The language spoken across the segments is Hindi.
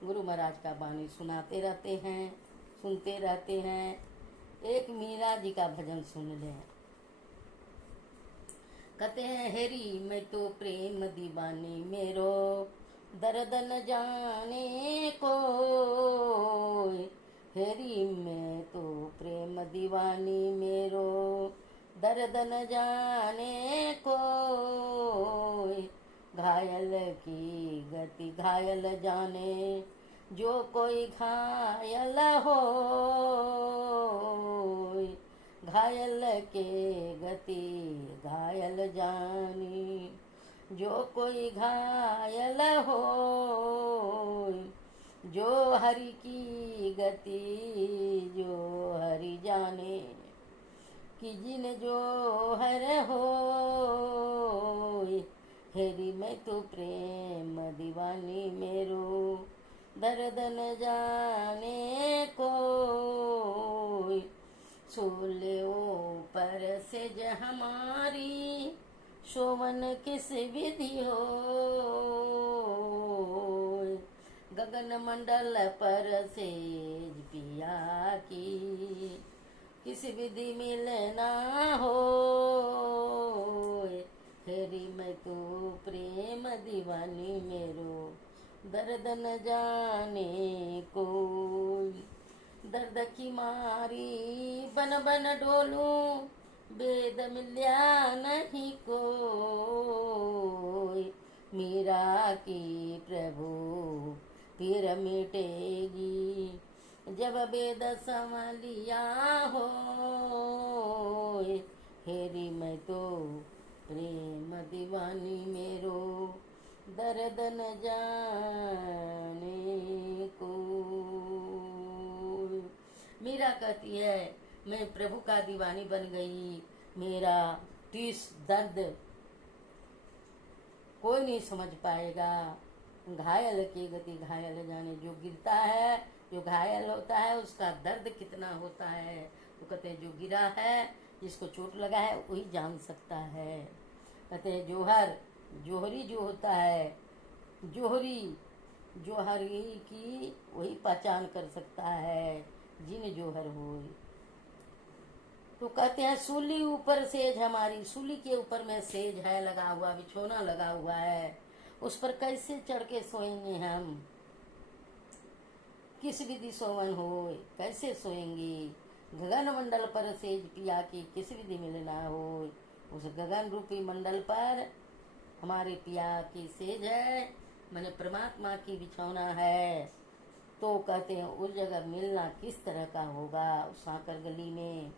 गुरु महाराज का वाणी सुनाते रहते हैं, सुनते रहते हैं। एक मीरा जी का भजन सुन लें। कहते हैं, हेरी मैं तो प्रेम दीवानी मेरो, दर्द न जाने को। हेरी मैं तो प्रेम दीवानी मेरो, दर्द न जाने को। घायल की गति घायल जाने, जो कोई घायल हो। घायल के गति घायल जानी, जो कोई घायल हो। जो हरि की गति जो हरि जाने, कि जिन जो हर हो। हेरी मैं तो प्रेम दीवानी मेरो, दर्द न जाने को। सोले ऊपर से हमारी, शोवन किस विधि हो। गगन मंडल पर सेज पिया की, किस विधि मिलना हो। हेरी मैं तो प्रेम दीवानी मेरो, दर्द न जाने को। दर्द की मारी बन बन डोलूं, वेद मिल्या नहीं कोई। मीरा की प्रभु पीर मिटेगी, जब वेद संभलिया हो। हेरी मैं तो प्रेम दीवानी मेरो, दर्द न जाने को। मीरा कहती है, मैं प्रभु का दीवानी बन गई। मेरा तीस दर्द कोई नहीं समझ पाएगा। घायल की गति घायल जाने, जो गिरता है, जो घायल होता है, उसका दर्द कितना होता है। वो कहते हैं, जो गिरा है, जिसको चोट लगा है, वही जान सकता है। कहते हैं, जोहर जोहरी जो होता है, जोहरी जोहरी की वही पहचान कर सकता है, जिन जोहर हो। तो कहते हैं, सूली ऊपर सेज हमारी, सूली के ऊपर में सेज है लगा हुआ, बिछोना लगा हुआ है, उस पर कैसे चढ़ के सोएंगे हम। किस विधि सोवन हो, कैसे सोएंगे। गगन मंडल पर सेज पिया की, किस विधि मिलना हो। उस गगन रूपी मंडल पर हमारे पिया की सेज है, मैंने परमात्मा की बिछौना है। तो कहते हैं, उस जगह मिलना किस तरह का होगा। उस साकर गली में,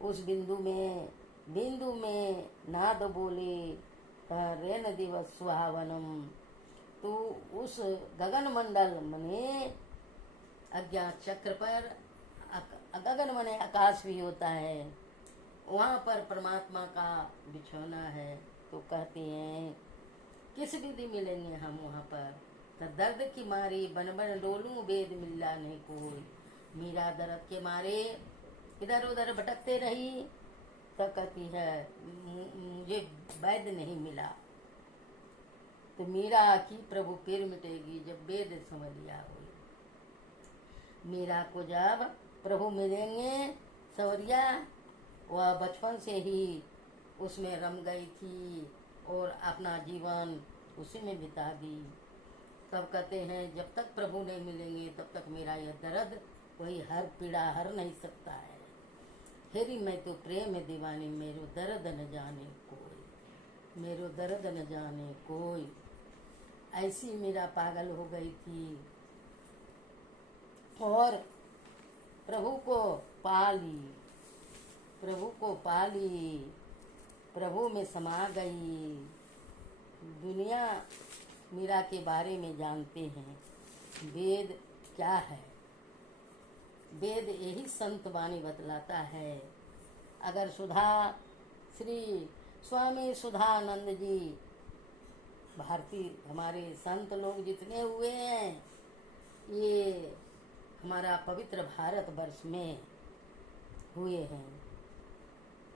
उस बिंदु में नाद बोले, रेन दिवस सुहावनम। तो उस गगन मंडल मने अज्ञात चक्र पर, गगन मने आकाश भी होता है, वहाँ पर परमात्मा का बिछौना है। तो कहते हैं, किस विधि मिलेंगे हम वहाँ पर। तो दर्द की मारी बन बन डोलूं, वेद मिला नहीं कोई। मीरा दर्द के मारे इधर उधर भटकते रही। तो कहती है, मुझे वैद्य नहीं मिला। तो मीरा की प्रभु पीर मिटेगी, जब वेद समझ लिया हो। मीरा को जब प्रभु मिलेंगे, सवरिया वह बचपन से ही उसमें रम गई थी और अपना जीवन उसी में बिता दी। तब कहते हैं, जब तक प्रभु नहीं मिलेंगे तब तक मेरा यह दर्द कोई हर पीड़ा हर नहीं सकता है। हेरी मैं तो प्रेम दीवानी, मेरो दर्द न जाने कोई, मेरो दर्द न जाने कोई। ऐसी मीरा पागल हो गई थी और प्रभु को पाली, प्रभु को पाली, प्रभु में समा गई। दुनिया मीरा के बारे में जानते हैं। वेद क्या है, वेद यही संत वाणी बतलाता है। अगर श्री स्वामी सुधानंद जी, भारतीय हमारे संत लोग जितने हुए हैं, ये हमारा पवित्र भारत वर्ष में हुए हैं।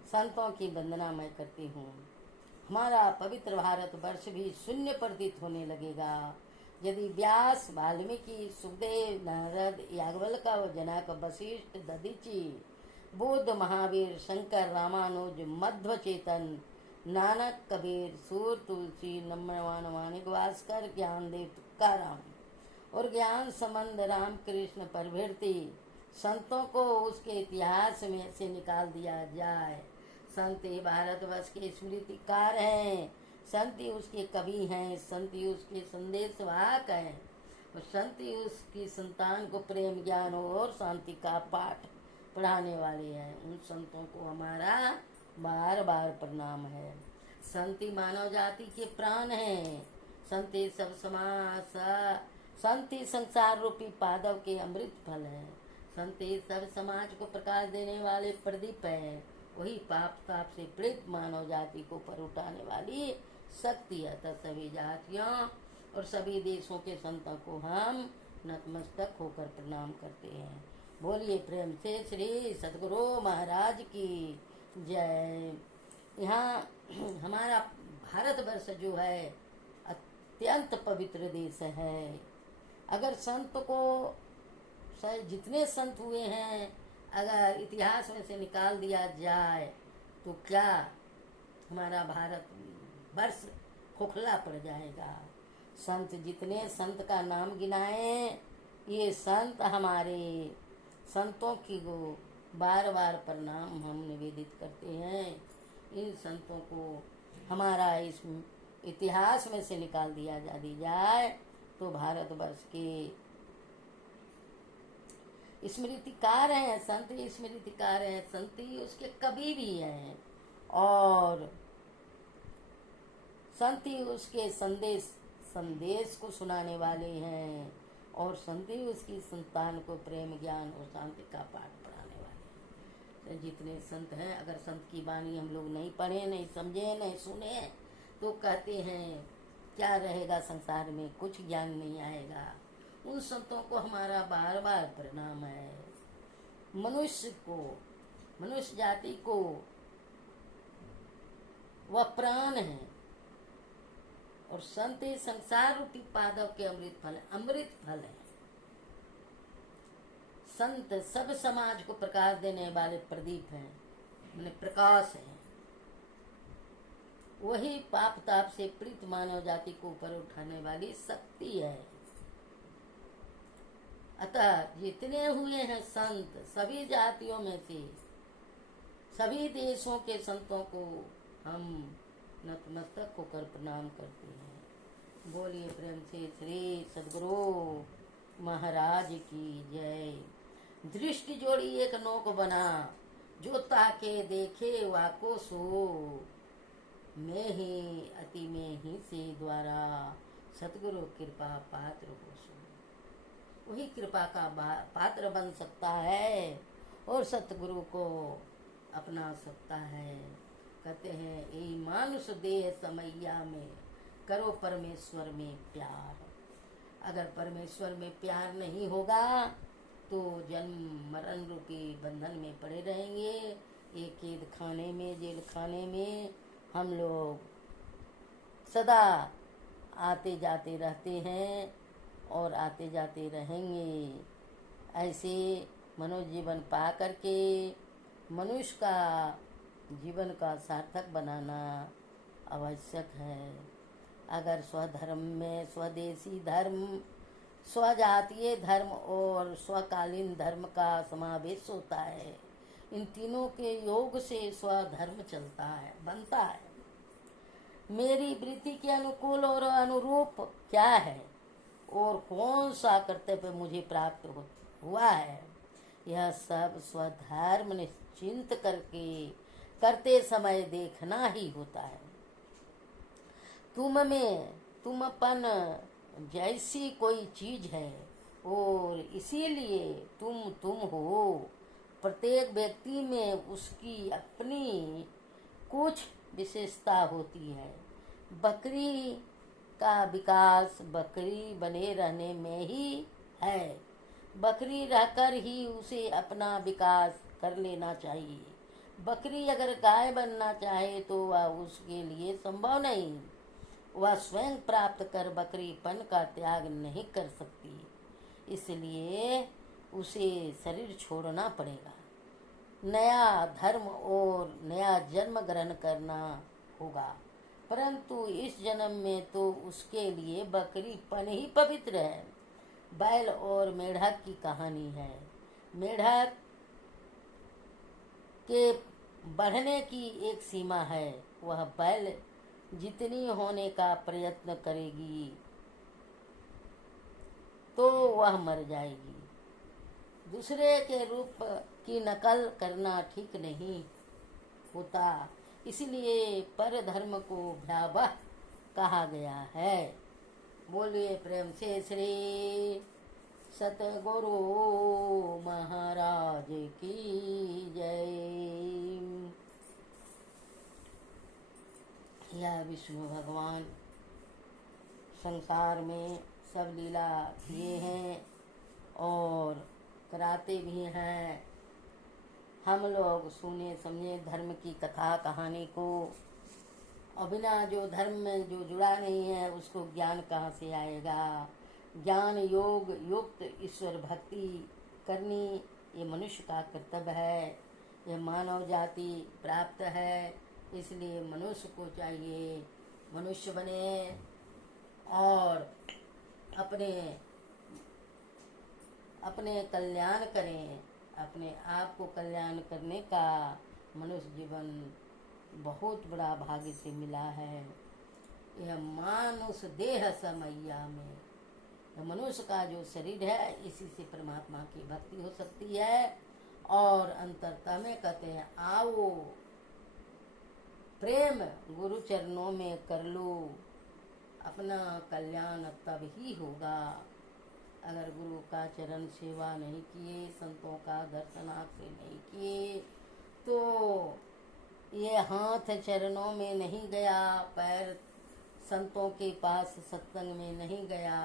संतों की वंदना मैं करती हूँ। हमारा पवित्र भारत वर्ष भी शून्य प्रतीत होने लगेगा। यदि व्यास, वाल्मीकि, सुखदेव, नारद, याज्ञवल्क्य, जनक, वशिष्ठ, दधीचि, बुद्ध, महावीर, शंकर, रामानुज, मध्व चेतन, नानक, कबीर, सूर, तुलसी, नमन, माणिक वास्कर, ज्ञानदेव, तुकाराम और ज्ञान संबंध राम कृष्ण प्रभृति संतों को उसके इतिहास में से निकाल दिया जाए। संत ही भारतवर्ष के स्मृतिकार हैं, संत ही उसके कवि हैं, संत ही उसके संदेशवाहक हैं और संत ही उसकी संतान को प्रेम, ज्ञान और शांति का पाठ पढ़ाने वाले हैं। उन संतों को हमारा बार बार प्रणाम है। संत ही मानव जाति के प्राण हैं। संत ही सब समाज, संत ही संसार रूपी पादव के अमृत फल है। संत ही सब समाज को प्रकाश देने वाले प्रदीप है। वही पाप ताप से पीड़ित मानव जाति को पर उठाने वाली शक्ति है। तथा सभी जातियों और सभी देशों के संतों को हम नतमस्तक होकर प्रणाम करते हैं। बोलिए प्रेम से श्री सद्गुरु महाराज की जय। यहाँ हमारा भारतवर्ष जो है अत्यंत पवित्र देश है। अगर संत को जितने संत हुए हैं अगर इतिहास में से निकाल दिया जाए तो क्या हमारा भारत वर्ष खोखला पड़ जाएगा। संत जितने संत का नाम गिनाए, ये संत हमारे संतों की को बार बार प्रणाम हम निवेदित करते हैं। इन संतों को हमारा इस इतिहास में से निकाल दिया दी जाए तो भारतवर्ष के स्मृतिकार हैं, संत ही स्मृतिकार हैं, संत ही उसके कवि भी हैं और संत ही उसके संदेश को सुनाने वाले हैं और संत ही उसकी संतान को प्रेम, ज्ञान और शांति का पाठ पढ़ाने वाले हैं। जितने संत हैं, अगर संत की वाणी हम लोग नहीं पढ़े, नहीं समझे, नहीं सुने तो कहते हैं क्या रहेगा संसार में, कुछ ज्ञान नहीं आएगा। उन संतों को हमारा बार बार प्रणाम है। मनुष्य जाति को वह प्राण है और संत संसार रूपी पादव के अमृत फल है। संत सब समाज को प्रकाश देने वाले प्रदीप हैं, माने प्रकाश है। वही पाप ताप से पीड़ित मानव जाति को ऊपर उठाने वाली शक्ति है। अतः जितने हुए हैं संत सभी जातियों में से, सभी देशों के संतों को हम नतमस्तक होकर प्रणाम करते हैं। बोलिए प्रेम से श्री सद्गुरु महाराज की जय। दृष्टि जोड़ी एक नोक बना, जो ताके देखे वाको सो, मैं ही अति में ही से द्वारा सतगुरु कृपा पात्र हो सो। वही कृपा का पात्र बन सकता है और सतगुरु को अपना सकता है। कहते हैं यही मानुष देह समैया में करो परमेश्वर में प्यार। अगर परमेश्वर में प्यार नहीं होगा तो जन्म मरण रूपी बंधन में पड़े रहेंगे। एक कैद खाने में, जेल खाने में हम लोग सदा आते जाते रहते हैं और आते जाते रहेंगे। ऐसे मनुष्य जीवन पा करके मनुष्य का जीवन का सार्थक बनाना आवश्यक है। अगर स्वधर्म में स्वदेशी धर्म, स्वजातीय धर्म और स्वकालीन धर्म का समावेश होता है, इन तीनों के योग से स्वधर्म चलता है, बनता है। मेरी वृत्ति के अनुकूल और अनुरूप क्या है और कौन सा कर्तव्य मुझे प्राप्त हुआ है, यह सब स्वधर्म निश्चिंत करके करते समय देखना ही होता है। तुम में तुमपन जैसी कोई चीज है और इसीलिए तुम हो। प्रत्येक व्यक्ति में उसकी अपनी कुछ विशेषता होती है। बकरी का विकास बकरी बने रहने में ही है। बकरी रहकर ही उसे अपना विकास कर लेना चाहिए। बकरी अगर गाय बनना चाहे तो वह उसके लिए संभव नहीं। वह स्वयं प्राप्त कर बकरीपन का त्याग नहीं कर सकती, इसलिए उसे शरीर छोड़ना पड़ेगा, नया धर्म और नया जन्म ग्रहण करना होगा। परंतु इस जन्म में तो उसके लिए बकरीपन ही पवित्र है। बैल और मेढक की कहानी है। मेढक के बढ़ने की एक सीमा है, वह बैल जितनी होने का प्रयत्न करेगी तो वह मर जाएगी। दूसरे के रूप की नकल करना ठीक नहीं होता, इसलिए पर धर्म को भयावह कहा गया है। बोलिए प्रेम से श्री सतगुरु महाराज की जय। यह विष्णु भगवान संसार में सब लीला किए हैं और कराते भी हैं। हम लोग सुने समझे धर्म की कथा कहानी को, और बिना जो धर्म में जो जुड़ा नहीं है उसको ज्ञान कहाँ से आएगा। ज्ञान योग युक्त ईश्वर भक्ति करनी ये मनुष्य का कर्तव्य है, ये मानव जाति प्राप्त है, इसलिए मनुष्य को चाहिए मनुष्य बने और अपने कल्याण करें। अपने आप को कल्याण करने का मनुष्य जीवन बहुत बड़ा भाग्य से मिला है। यह मानुष देह समैया में, यह मनुष्य का जो शरीर है इसी से परमात्मा की भक्ति हो सकती है। और अंतरतः में कहते हैं आओ प्रेम गुरु चरणों में कर लो, अपना कल्याण तब ही होगा। अगर गुरु का चरण सेवा नहीं किए, संतों का दर्शन आँख से नहीं किए, तो ये हाथ चरणों में नहीं गया, पैर संतों के पास सत्संग में नहीं गया,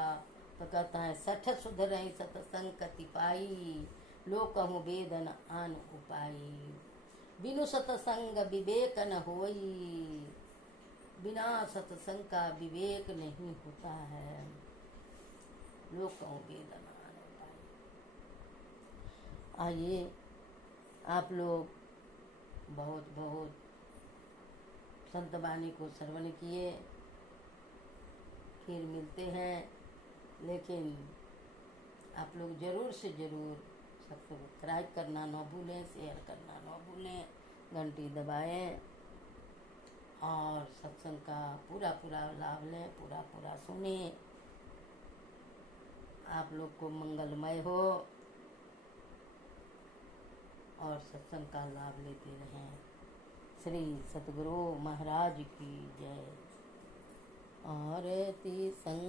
तो कहता है सठ सुधर सत्संग कति पाई, लो कहूँ वेदन आन उपाई। बिनु सत्संग विवेक न होई, बिना सत्संग का विवेक नहीं होता है। लोग कहूँ वेदन आन उपाई। आइए आप लोग बहुत बहुत संत वाणी को श्रवण किए, फिर मिलते हैं, लेकिन आप लोग ज़रूर से ज़रूर सब्सक्राइब करना ना भूलें, शेयर करना ना भूलें, घंटी दबाएं और सत्संग का पूरा पूरा लाभ लें, पूरा पूरा सुने। आप लोग को मंगलमय हो और सत्संग का लाभ लेते रहें। श्री सतगुरु महाराज की जय। आरती संग